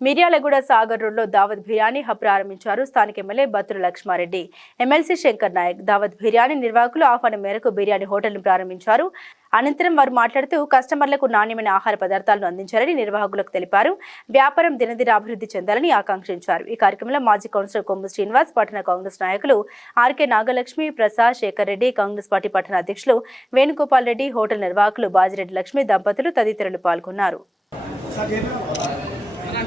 మిర్యాలగూడ సాగర్ రోడ్లో దావత్ బిర్యానీ హబ్ ప్రారంభించారు స్థానిక ఎమ్మెల్యే బత్తుల లక్ష్మారెడ్డి. ఎమ్మెల్సీ శంకర్ నాయక్ దావత్ బిర్యానీ నిర్వాహకులు ఆహ్వానం మేరకు బిర్యానీ హోటల్ను ప్రారంభించారు. అనంతరం వారు మాట్లాడుతూ కస్టమర్లకు నాణ్యమైన ఆహార పదార్థాలను అందించారని నిర్వాహకులకు తెలిపారు. వ్యాపారం దినదిన అభివృద్ధి చెందాలని ఆకాంక్షించారు. ఈ కార్యక్రమంలో మాజీ కౌన్సిలర్ కొమ్ము శ్రీనివాస్ పట్టణ కాంగ్రెస్ నాయకులు ఆర్కే నాగలక్ష్మి ప్రసాద్ శేఖర్ రెడ్డి కాంగ్రెస్ పార్టీ పట్టణ అధ్యక్షులు వేణుగోపాల్ రెడ్డి హోటల్ నిర్వాహకులు బాజిరెడ్డి లక్ష్మి దంపతులు తదితరులు పాల్గొన్నారు.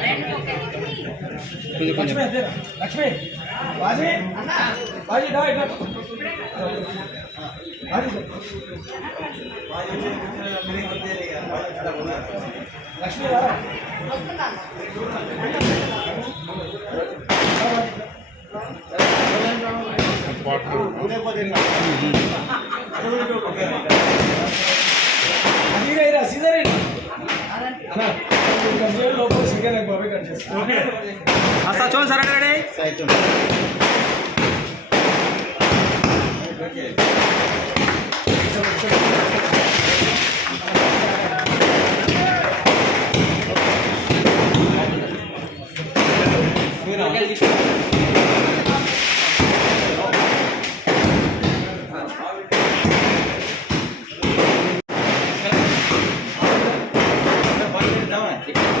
ఉన్నాయి ఏదైనా లక్ష్మి బాజీ బాజీ దా ఇట్లా బాజీ లక్ష్మి రా అదిగా ఇరా సీజర్ అన్న అసలు చూడండి సార్ రెడీ? ఓకే. நன்றி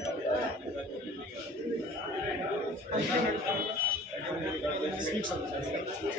ಸ್ವೀಟ್ಸ್